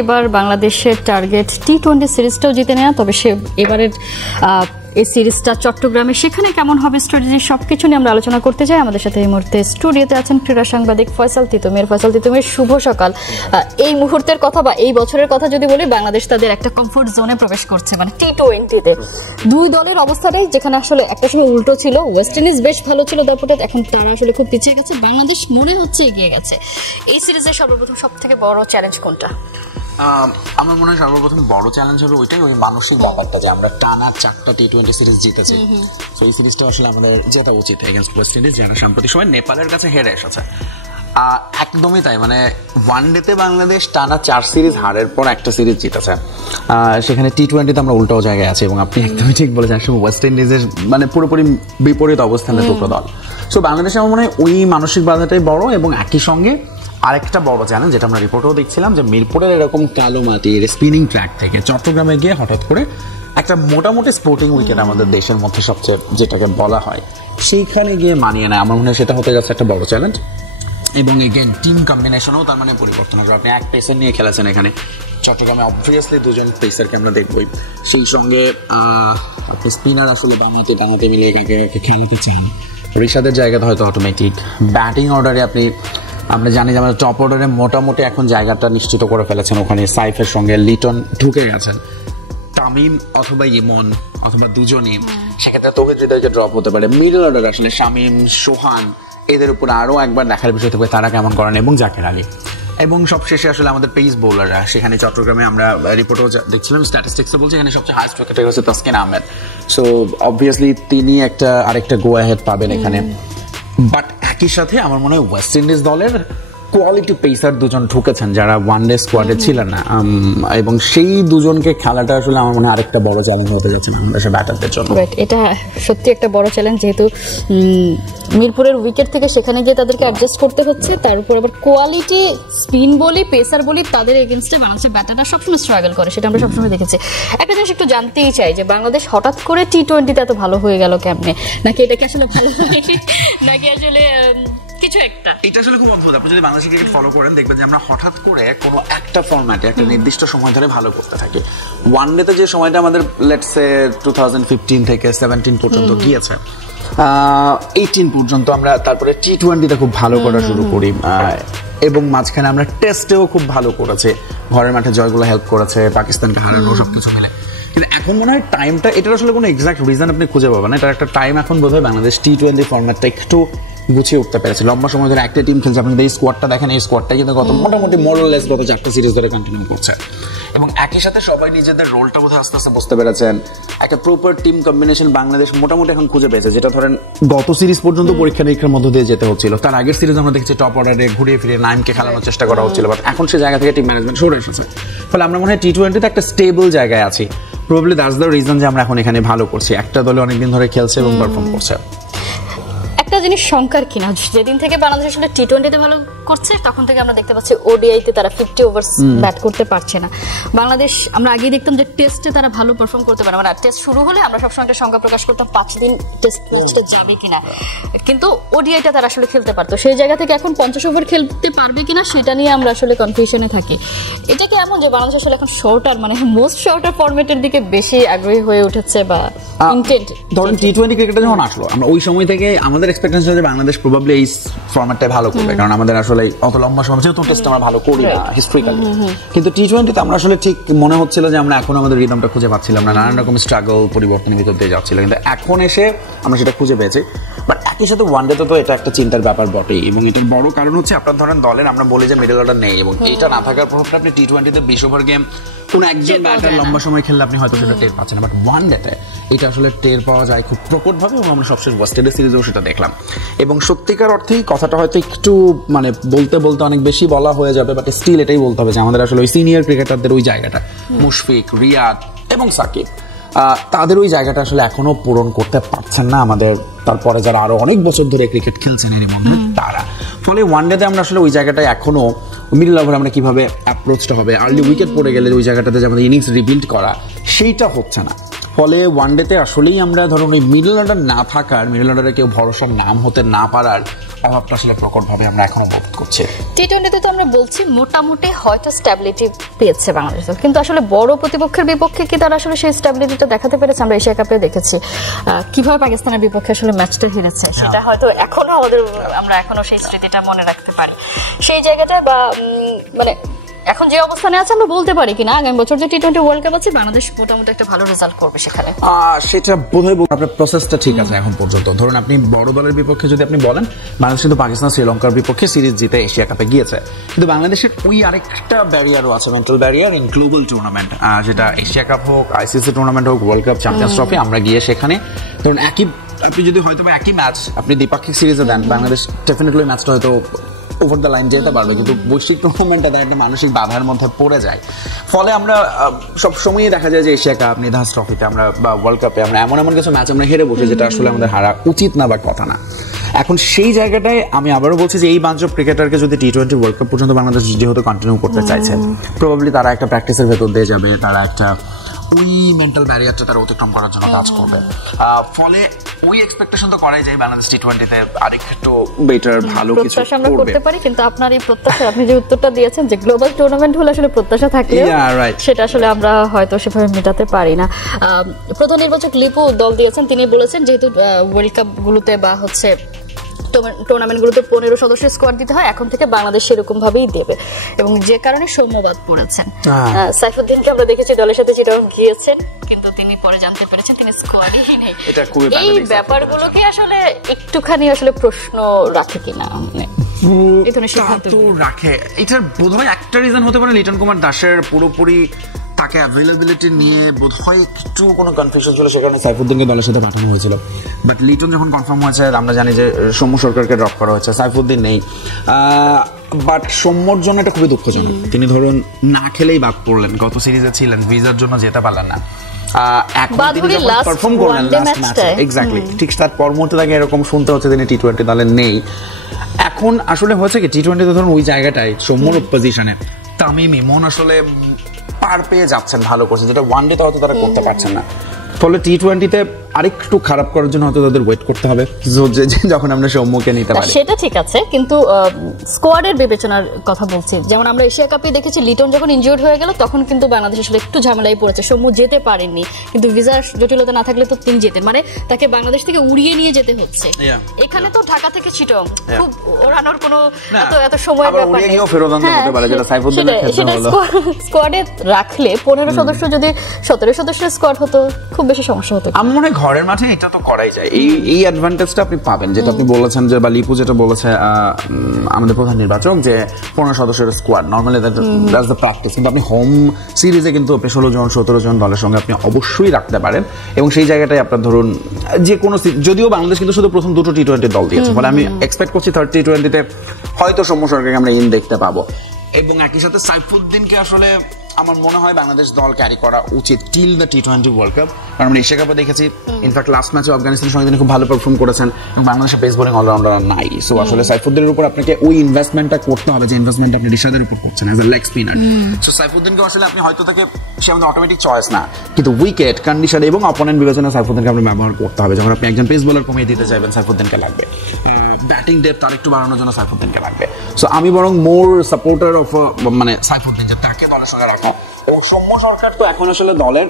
এবার বাংলাদেশের টার্গেট টি-20 সিরিজটাও জিতে নেওয়া, তবে সে এবারের এই সিরিজটা চট্টগ্রামে, সেখানে কেমন হবে স্ট্র্যাটেজি, সবকিছু নিয়ে আমরা আলোচনা করতে চাই। আমাদের সাথে এই মুহূর্তে স্টুডিওতে আছেন ক্রীড়া সাংবাদিক ফয়সাল তিতুমির। ফয়সাল তিতুমির, শুভ সকাল। এই মুহূর্তের কথা বা এই বছরের কথা যদি বলি, বাংলাদেশ তাদের একটা কমফোর্ট জোনে প্রবেশ করছে, মানে টি-20তে দুই দলের অবস্থাটাই যেখানে আসলে একটা সময় উল্টো ছিল। ওয়েস্ট ইন্ডিজ বেশ ভালো ছিল দাপটে, এখন তারা আসলে খুব পিছিয়ে গেছে, বাংলাদেশ মনে হচ্ছে এগিয়ে গেছে। এই সিরিজের সর্বপ্রথম সব থেকে বড় চ্যালেঞ্জ কোনটা? আমার মনে হয় সর্বপ্রথম বড় চ্যালেঞ্জ হবে ওইটাই, ওই মানসিক ব্যাপারটা যে আমরা টানা 4টা টি-20 সিরিজ জিতেছি। তো এই সিরিজটা আসলে আমাদের জেতা উচিত এগেইনস্ট ওয়েস্ট ইন্ডিজ, যেটা সাম্প্রতিক সময় নেপালের কাছে হেরে এসেছে। একদমই তাই, মানে ওয়ানডেতে বাংলাদেশ টানা 4 সিরিজ হারের পর একটা সিরিজ জিতেছে, সেখানে টি-20তে আমরা উল্টো জায়গায় আছি। এবং আপনি একদমই ঠিক বলেছেন, আসলে ওয়েস্ট ইন্ডিজের মানে পুরোপুরি বিপরীত অবস্থানে দুটো দল। সো বাংলাদেশে আমার মনে হয় ওই মানসিক বাধাটাই বড়, এবং একই সঙ্গে আরেকটা বড় চ্যালেঞ্জ যেটা আমরা রিপোর্টেও দেখছিলাম, যে মিরপুরের এরকম কালো মাটির স্পিনিং ট্র্যাক থেকে চট্টগ্রামে গিয়ে হঠাৎ করে একটা মোটামুটি স্পোর্টিং উইকেট আমাদের দেশের মধ্যে সবচেয়ে যেটাকে বলা হয়, সেইখানে গিয়ে মানিয়ে নেয়, আমার মনে হয় সেটা হতে যাচ্ছে একটা বড় চ্যালেঞ্জ। এবং এগেন টিম কম্বিনেশনও তার মানে পরিবর্তন হবে। আপনি এক পেসার নিয়ে খেলেছেন এখানে, চট্টগ্রামে অবভিয়াসলি দুজন পেসারকে আমরা দেখবই, সেই সঙ্গে আপনি স্পিনার আসলে বানাতে মিলিয়ে একে খেলতে চান। ঋষাদের জায়গাটা হয়তো অটোমেটিক ব্যাটিং অর্ডারে আমরা জানি যে আমাদের টপ অর্ডারে মোটামুটি এখন জায়গাটা নিশ্চিত করে ফেলেছেন, ওখানে সাইফের সঙ্গে লিটন ঢুকে গেছেন, তামিম অথবা ইমন অথবা দুজনই, সেক্ষেত্রে তৌহিদ হৃদয়কে ড্রপ হতে পারে। মিডল অর্ডার আসলে শামীম, সোহান, এদের উপর আরও একবার দেখার বিষয় থাকবে তারা কেমন করেন, এবং জাকের আলী। এবং সবশেষে আসলে আমাদের পেস বোলাররা, সেখানে চট্টগ্রামে আমরা রিপোর্টও দেখছিলাম, স্ট্যাটিস্টিক্সে বলছে এখানে সবচেয়ে হাইস্ট উইকেট হচ্ছে তাসকিন আহমেদ। সো অবভিয়াসলি তিনি আরেকটা গো অ্যাহেড পাবেন এখানে। বাট একই সাথে আমার মনে হয় ওয়েস্ট ইন্ডিজ দলের কোয়ালিটি পেসার দুজন ঢুকেছেন যারা ওয়ানডে স্কোয়াডে ছিলেন না, এবং সেই দুজনকে খেলাটা আসলে আমার মনে হয় আরেকটা বড় চ্যালেঞ্জ হতে যাচ্ছে বাংলাদেশের ব্যাটারদের জন্য। এটা সত্যি একটা বড় চ্যালেঞ্জ, যেহেতু মিরপুরের উইকেট থেকে সেখানে গিয়ে তাদেরকে অ্যাডজাস্ট করতে হচ্ছে, তার উপর আবার কোয়ালিটি স্পিন বলি পেসার বলি তাদের এগেনস্টে বাংলাদেশের ব্যাটাররা সবসময় স্ট্রাগল করে, সেটা আমরা সবসময় দেখেছি। একটা জিনিস একটু জানতেই চাই যে বাংলাদেশ হঠাৎ করে টি-20তে এত ভালো হয়ে গেল কেমনে, নাকি এটা কি আসলে ভালো হয়নি, নাকি আসলে কিছু একটা? এটা আসলে খুব অদ্ভুত। আপনি যদি বাংলাদেশের ক্রিকেট ফলো করেন দেখবেন যে আমরা হঠাৎ করে কোনো একটা ফরম্যাটে একটা নির্দিষ্ট সময় ধরে ভালো করতে থাকি। ওয়ানডেতে যে সময়টা আমাদের লেটস সে 2015 থেকে 17 পর্যন্ত গিয়েছে, 18 পর্যন্ত আমরা, তারপরে টি-20তে খুব ভালো করা শুরু করি, এবং মাঝখানে আমরা টেস্টেও খুব ভালো করেছে, ঘরের মাঠে জয়গুলো হেল্প করেছে, পাকিস্তানকে হারানো, সবকিছু মিলে। কিন্তু এখন মনে হয় টাইমটা, এটার আসলে কোনো এক্সাক্ট রিজন আপনি খুঁজে পাবেন না, এটার একটা টাইম এখন বোধ হয় বাংলাদেশ টি-20 ফরম্যাটটা একটু গুছিয়ে উঠতে পেরেছে। লম্বা সময় ধরে একটা টিম খেলছে, আপনি এই স্কোয়াডটা দেখেন, এই স্কোয়াডটা কিন্তু মোটামুটি মোরলেস গত 4টা সিরিজ ধরে কন্টিনিউ করছে, এবং একই সাথে সবাই নিজেদের রোলটা বোধহয় আস্তে আস্তে বুঝতে পেরেছেন। একটা প্রপার টিম কম্বিনেশন বাংলাদেশ মোটামুটি এখন খুঁজে পেয়েছে, যেটা ধরেন গত সিরিজ পর্যন্ত পরীক্ষা নিরীক্ষার মধ্য দিয়ে যেতে হচ্ছিল। তার আগের সিরিজ আমরা দেখছি টপ অর্ডারে ঘুরিয়ে ফিরিয়ে নাইমকে খেলানোর চেষ্টা করা হচ্ছিল, বাট এখন সে জায়গা থেকে টিম ম্যানেজমেন্ট সরে এসেছে। ফলে আমরা মনে হয় টি-20তে একটা স্টেবল জায়গায় আছি। প্রবাবলি দ্যাটস দ্য রিজন যে আমরা এখন এখানে ভালো করছি, একটা দলে অনেকদিন ধরে খেলছে এবং পারফর্ম করছে। একটা জিনিস শঙ্কার কিনা, যেদিন থেকে বাংলাদেশ আসলে টি-20তে ভালো করছে তখন থেকে আমরা দেখতে পাচ্ছি ওডিআইতে তারা 50 ওভার্স ব্যাট করতে পারছে না। বাংলাদেশ আমরা আগেই দেখতাম যে টেস্টে তারা ভালো পারফর্ম করতে পারে, মানে টেস্ট শুরু হলে আমরা সবসময় একটা শঙ্কা প্রকাশ করতাম 5 দিন টেস্ট ম্যাচটা যাবে কিনা, কিন্তু ওডিআইটা তারা আসলে খেলতে পারতো, সেই জায়গা থেকে এখন 50 ওভার খেলতে পারবে কিনা সেটা নিয়ে আমরা আসলে কনফিউশনে থাকি। এটা কি এমন যে বাংলাদেশ আসলে এখন শর্টার, মানে মোস্ট শর্টার ফরম্যাটের দিকে বেশি আগ্রহী হয়ে উঠেছে, বা ইন্টেন্ট? ধরেন টি-20 ক্রিকেটে যখন আসলো, আমরা ওই সময় থেকে আমাদের এক্সপেকটেশন যে বাংলাদেশ প্রবাবলি এই ফরম্যাটটাই ভালো করবে, কারণ আমাদের আসলে অত লম্বা সময় যেহেতু টেস্ট আমরা ভালো করি না হিস্ট্রিক্যালি। কিন্তু টি-20তে আমরা আসলে ঠিক মনে হচ্ছিল যে আমরা এখন আমাদের রিদমটা খুঁজে পাচ্ছিলাম না, নানান রকম স্ট্রাগল পরিবর্তনের ভিতর দিয়ে যাচ্ছিল, কিন্তু এখন এসে আমরা সেটা খুঁজে পেয়েছি। বাট একই সাথে ওয়ানডেতে তো এটা একটা চিন্তার ব্যাপার বটেই, এবং এটার বড় কারণ হচ্ছে আপনার ধরেন দলের আমরা বলি যে মিডল অর্ডার নেই, এবং এটা না থাকার প্রভাবটা আপনি টি-20তে 20 ওভার গেম কোন একজন ব্যাটার লম্বা সময় খেললে আপনি হয়তো সেটা টের পাচ্ছেন না, বাট ওয়ানডেতে এটা আসলে টের পাওয়া যায় খুব প্রকটভাবে, এবং আমরা সবশেষ ওয়েস্ট ইন্ডিজ সিরিজেও সেটা দেখলাম। এবং সত্যিকার অর্থেই কথাটা হয়তো একটু মানে বলতে অনেক বেশি বলা হয়ে যাবে, বাট স্টিল এটাই বলতে হবে যে আমাদের আসলে ওই সিনিয়র ক্রিকেটারদের ওই জায়গাটা, মুশফিক, রিয়াদ এবং সাকিব, তাদের ওই জায়গাটা আসলে এখনো পূরণ করতে পারছেন না আমাদের তারপরে যারা আরো অনেক বছর ধরে ক্রিকেট খেলছেন এর মধ্যে তারা। ফলে ওয়ানডেতে আমরা আসলে ওই জায়গাটায় এখনো মিডল ওভারে আমরা কিভাবে অ্যাপ্রোচটা হবে, আর্লি উইকেট পড়ে গেলে ওই জায়গাটাতে যে আমাদের ইনিংস রিবিল্ড করা সেইটা হচ্ছে না। ফলে ওয়ানডেতে আসলেই আমরা ধরুন ওই মিডল অর্ডার না থাকার, মিডল অর্ডারে কেউ ভরসার নাম হতে না পারার অভাবটা আসলে প্রকটভাবে আমরা এখনো বোধ করছি। টি-20তে তো আমরা বলছি মোটামুটি হয়তো স্ট্যাবিলিটি পেয়েছে বাংলাদেশ দল, কিন্তু আসলে বড় প্রতিপক্ষের বিপক্ষে কি তারা আসলে সেই স্ট্যাবিলিটিটা দেখাতে পেরেছে? আমরা এশিয়া কাপে দেখেছি কিভাবে পাকিস্তানের বিপক্ষে আসলে ম্যাচটা হেরেছে, সেটা হয়তো এখনো আমরা এখনো সেই স্মৃতিটা মনে রাখতে পারি। সেই জায়গাটায় বা মানে এখন যে অবস্থানে আছে আমরা বলতে পারি কিনা আগামী বছর যে টি-20 ওয়ার্ল্ড কাপ আছে বাংলাদেশ মোটামুটি একটা ভালো রেজাল্ট করবে সেখানে? সেটা বোধহয় আপনার প্রসেসটা ঠিক আছে এখন পর্যন্ত। ধরুন আপনি বড় দলের বিপক্ষে যদি আপনি বলেন, বাংলাদেশ কিন্তু পাকিস্তান শ্রীলঙ্কার বিপক্ষে সিরিজ জিতে এশিয়া কাপে গিয়েছে, কিন্তু বাংলাদেশের ওই আরেকটা ব্যারিয়ারও আছে, mental barrier in global tournament, যেটা এশিয়া কাপ হোক, আইসিসি টুর্নামেন্ট হোক, ওয়ার্ল্ড কাপ, চ্যাম্পিয়ন্স ট্রফি, আমরা গিয়ে সেখানে ধরুন আপনি যদি হয়তো একই ম্যাচ আপনি দ্বিপাক্ষিক সিরিজে দেন, বাংলাদেশ ডেফিনেটলি ম্যাচটা হয়তো ওভার দ্য লাইন যেতে পারবে, কিন্তু বৈশ্বিক টুর্নামেন্টটা একটা মানসিক বাধার মধ্যে পড়ে যায়। ফলে আমরা সব সময়ই দেখা যায় যে এশিয়া কাপ, নিধাস ট্রফিতে আমরা বা ওয়ার্ল্ড কাপে আমরা এমন কিছু ম্যাচ আমরা হেরে বসে, যেটা আসলে আমাদের হারা উচিত না বা কথা না। এখন সেই জায়গাটায় আমি আবারও বলছি যে এই বাঞ্চ অফ ক্রিকেটারকে যদি টি-20 ওয়ার্ল্ড কাপ পর্যন্ত বাংলাদেশ যেহেতু কন্টিনিউ করতে চাইছে, প্রবাবলি তারা একটা প্র্যাকটিসের ভেতর দিয়ে যাবে, তারা একটা ওই মেন্টাল ব্যারিয়ারটা তারা অতিক্রম করার জন্য কাজ করবে। ফলে ওই এক্সপেকটেশন তো করাই যায় বাংলাদেশ টি-20তে আরেকটু বেটার ভালো কিছু আমরা করতে পারি, কিন্তু আপনার এই প্রত্যাশা, আপনি যে উত্তরটা দিয়েছেন যে গ্লোবাল টুর্নামেন্ট হলে আসলে প্রত্যাশা থাকলে সেটা আসলে আমরা হয়তো সেভাবে মেটাতে পারি না। প্রধান নির্বাচক লিপু দল দিয়েছেন, তিনি বলেছেন যেহেতু ওয়ার্ল্ড কাপ গুলোতে বা হচ্ছে টুর্নামেন্টগুলোতে 15 সদস্যের স্কোয়াড দিতে হয়, এখন থেকে বাংলাদেশ সেরকম ভাবেই দেবে, এবং যে কারণে সৌম্যবাদ পড়েছেন। সাইফুদ্দিনকে আমরা দেখেছি দলের সাথে চিটাগং গিয়েছেন, কিন্তু তিনি পরে জানতে পেরেছেন তিনি স্কোয়াডই নেই। এই ব্যাপারগুলোকে আসলে একটুখানি আসলে প্রশ্ন রাখে কিনা, এই ধরনের সিদ্ধান্ত রাখে। এটার বোধহয় একটা রিজন হতে পারে লিটন কুমার দাসের পুরোপুরি তাকে অ্যাভেলেবিলিটি নিয়ে বোধহয় একটু কোনো কনফিউশন ছিল, সে কারণে সাইফুদ্দিনকে দলের সাথে পাঠানো হয়েছিল। বাট লিটন যখন কনফার্ম হয়েছে, আমরা জানি যে সৌম্য সরকারকে ড্রপ করা হয়েছে, সাইফুদ্দিন নেই। বাট সৌম্যর জন্য এটা খুবই দুঃখজনক, তিনি ধরুন না খেলেই বাদ পড়লেন, গত সিরিজে ছিলেন, ভিসার জন্য যেতে পারলেন না। ঠিক তার পরমুহূর্তে তাকে এরকম শুনতে হচ্ছে তিনি টি-20 দলে নেই। এখন আসলে হয়েছে কি, টি-20তে ধরুন ওই জায়গাটায় সৌম্যর পজিশনে তামিম ইমন আসলে পার পেয়ে যাচ্ছেন, ভালো করছেন, যেটা ওয়ান ডে তে হয়তো তারা করতে পারছেন না। ফলে টি-20তে আরেকটু খারাপ করার জন্য হয়তো তাদের ওয়েট করতে হবে যখন আমরা সৌম্যকে নিতে পারি। সেটা ঠিক আছে, কিন্তু স্কোয়াডের বিবেচনার কথা বলছি। যেমন আমরা এশিয়া কাপে দেখেছি লিটন যখন ইনজিওর্ড হয়ে গেল, তখন কিন্তু বাংলাদেশ আসলে একটু ঝামেলায় পড়েছে, সৌম্য যেতে পারেননি, কিন্তু ভিসার জটিলতা না থাকলে তো তিনি যেতেন, মানে তাকে বাংলাদেশ থেকে উড়িয়ে নিয়ে যেতে হচ্ছে। এখানে তো ঢাকা থেকে চিটাগং খুব ওড়ানোর কোনো এত সময় ব্যাপার নেই। সেটা স্কোয়াডে রাখলে 15 সদস্য যদি 17 সদস্যের স্কোয়াড হতো, খুব বেশি সমস্যা হতো। আমার মনে হয় ঘরের মাঠে এটা তো করাই যায়, এই অ্যাডভান্টেজটা আপনি পাবেন, যেটা আপনি বলেছেন যে, বা লিপু যেটা বলেছে আমাদের প্রধান নির্বাচক, যে 15 সদস্যের squad normally that's the practice, কিন্তু আপনি হোম সিরিজে কিন্তু 16 জন 17 জন দলের সঙ্গে আপনি অবশ্যই রাখতে পারেন, এবং সেই জায়গাটায় আপনার ধরুন যে কোনো, যদিও বাংলাদেশ কিন্তু শুধু প্রথম দুটো টি-20 দল দিয়েছে, ফলে আমি এক্সপেক্ট করছি থার্ড টি-20তে হয়তো সৌম্য সরকারকে আমরা দেখতে পাবো, এবং একই সাথে সাইফুদ্দিনকে আসলে আমার মনে হয় বাংলাদেশ দল ক্যারি করা উচিত টিল দ্য টি-20 ওয়ার্ল্ড কাপ। কারণ আমরা এশিয়া কাপে দেখেছি, ইনফ্যাক্ট লাস্ট ম্যাচে আফগানিস্তানের সঙ্গে তিনি খুব ভালো পারফর্ম করেছেন, এবং বাংলাদেশের পেস বোলিং অলরাউন্ডার নাই। সো আসলে সাইফুদ্দিনের উপর আপনাকে ওই ইনভেস্টমেন্টটা করতে হবে যে ইনভেস্টমেন্ট আপনি রিশাদের উপর করছেন as a leg spinner. So সাইফুদ্দিনকে আসলে আপনি হয়তো তাকে, সে আমাদের অটোমেটিক চয়েস না, কিন্তু উইকেট কন্ডিশন এবং অপোনেন্ট বিবেচনা সাইফুদ্দিনকে আপনার ব্যবহার করতে হবে। যখন আপনি একজন পেস বোলার কমিয়ে দিতে চাইবেন, সাইফুদ্দিনকে লাগবে, ব্যাটিং ডেপথ আরেকটু বাড়ানোর জন্য সাইফুদ্দিনকে লাগবে। সো আমি বরং মোর সাপোর্টার অফ মানে সাইফুদ্দিন, যে তাকে দলের সঙ্গে রাখা। ও সৌম্য সরকার তো এখন আসলে দলের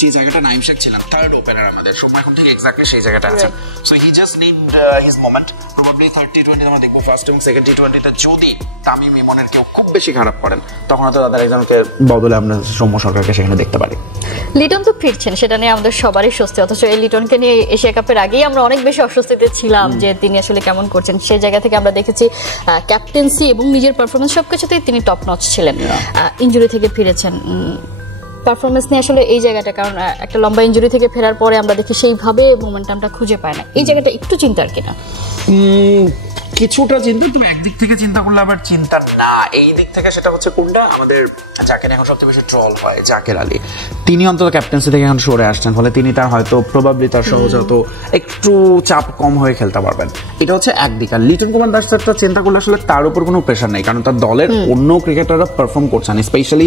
যে জায়গাটা নাইম শেখ ছিলেন, থার্ড ওপেনার আমাদের, সৌম্য এখন ঠিক এক্স্যাক্টলি সেই জায়গাটা আছেন। So he just need his moment. Probably third টি-20 আমরা দেখবো ফার্স্ট এবং সেকেন্ড টি-20তে যদি তামিম ইমনের কেউ খুব বেশি খারাপ করেন, তখন হয়তো তাদের একজনকে বদলে আমরা সৌম্য সরকারকে সেখানে দেখতে পারি। লিটন তো ফিরছেন, সেটা নিয়ে আমাদের সবারই স্বস্তি, অথচ এই লিটনকে নিয়ে এশিয়া কাপের আগেই আমরা অনেক বেশি অস্বস্তিতে ছিলাম যে তিনি আসলে কেমন করছেন। সেই জায়গা থেকে আমরা দেখেছি ক্যাপ্টেন্সি এবং নিজের পারফরমেন্স সবকিছুতেই তিনি টপ নচ ছিলেন। ইনজুরি থেকে ফিরেছেন, পারফরমেন্স নিয়ে আসলে এই জায়গাটা, কারণ একটা লম্বা ইনজুরি থেকে ফেরার পরে আমরা দেখি সেইভাবে মোমেন্টামটা খুঁজে পায় না, এই জায়গাটা একটু চিন্তার কিনা? কিছুটা চিন্তা, তুমি একদিক থেকে চিন্তা করলে আবার চিন্তা না। এই দিক থেকে সেটা হচ্ছে কোনটা, আমাদের যাকে এখন সবচেয়ে বেশি ট্রল হয়, জাকের আলী, তিনি অন্তত ক্যাপ্টেন্সি থেকে এখন সরে আসছেন, ফলে তিনি তার হয়তো প্রবাবলি তার সহজ হয়তো একটু চাপ কম হয়ে খেলতে পারবেন। এটা হচ্ছে একদিক। আর লিটন কুমার দাসের চিন্তা করলে আসলে তার উপর কোনো প্রেশার নেই, কারণ তার দলের অন্য ক্রিকেটাররা পারফর্ম করছেন, স্পেশালি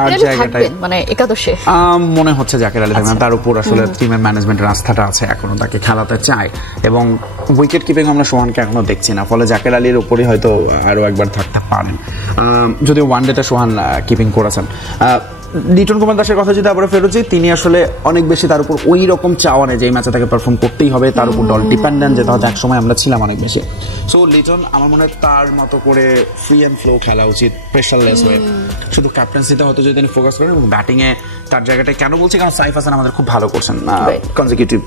তার জায়গাটায় মানে একাদশে মনে হচ্ছে জাকের আলী থাকবেন। তার উপর আসলে টিমের ম্যানেজমেন্টের আস্থাটা আছে, এখনো তাকে খেলাতে চায়, এবং উইকেট কিপিং আমরা সোহানকে এখনো দেখছি না, ফলে জাকের আলীর উপরই হয়তো আরো একবার থাকতে পারেন, যদিও ওয়ান ডেতে সোহান কিপিং করেছেন। লিটন কুমার দাসের কথা যদি আবার ফেরত যাই, তিনি আসলে অনেক বেশি তার উপর ওই রকম চাওয়া নেই যে এই ম্যাচে তাকে পারফর্ম করতেই হবে, তার উপর দল ডিপেন্ডেন্ট, যেটা হয়তো একসময় আমরা ছিলাম অনেক বেশি। সো লিটন আমার মনে হয় তার মতো করে ফ্রি অ্যান্ড ফ্লো খেলা উচিত, প্রেশারলেস হয়ে। শুধু ক্যাপ্টেন্সিতে হয়তো যদি তিনি ফোকাস করেন, এবং ব্যাটিংয়ে তার জায়গাটায় কেন বলছি, কারণ সাইফ হাসান আমাদের খুব ভালো করছেন, কনজিকিউটিভ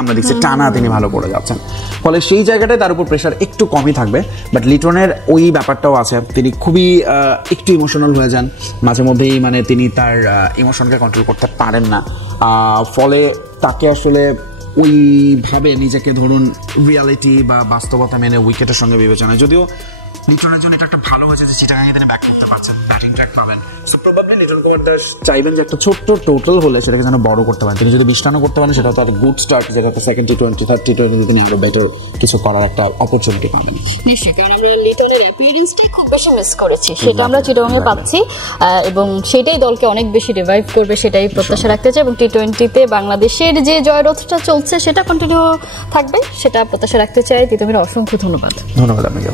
আমরা দেখছি টানা তিনি ভালো করে যাচ্ছেন, ফলে সেই জায়গাটায় তার উপর প্রেশার একটু কমই থাকবে। বাট লিটনের ওই ব্যাপারটাও আছে, তিনি খুবই একটু ইমোশনাল হয়ে যান মাঝে মধ্যেই, মানে তিনি তার ইমোশনকে কন্ট্রোল করতে পারেন না, ফলে তাকে আসলে ওইভাবে নিজেকে ধরুন রিয়ালিটি বা বাস্তবতা মেনে উইকেটের সঙ্গে বিবেচনা, যদিও লিটনের জন্য এটা একটা ভালো হয়েছে যে চিটাগাংয়ে তিনি ব্যাক করতে পারছেন, ব্যাটিং ট্র্যাক পাবেন। সো প্রবাবলি লিটন কুমার দাস চাইবেন যে একটা ছোট্ট টোটাল হলে সেটাকে যেন বড় করতে পারেন। তিনি যদি 20 রানও করতে পারেন, সেটা তো একটা গুড স্টার্ট, যেটা সেকেন্ড টি-20 থার্ড টি-20 তিনি আরো বেটার কিছু করার একটা অপরচুনিটি পাবেন। নিশ্চয়ই, কারণ আমরা লিটনের অ্যাপিয়ারেন্সটা খুব বেশি মিস করেছি, সেটা আমরা চিটাগাংয়ে পাচ্ছি, এবং সেটাই দলকে অনেক বেশি রিভাইভ করবে, সেটাই প্রত্যাশা রাখতে চাই। এবং টি-20তে বাংলাদেশের যে জয়রথটা চলছে সেটা কন্টিনিউ থাকবে, সেটা প্রত্যাশা রাখতে চাই। তিতুমির অসংখ্য ধন্যবাদ। ধন্যবাদ আপনাকে।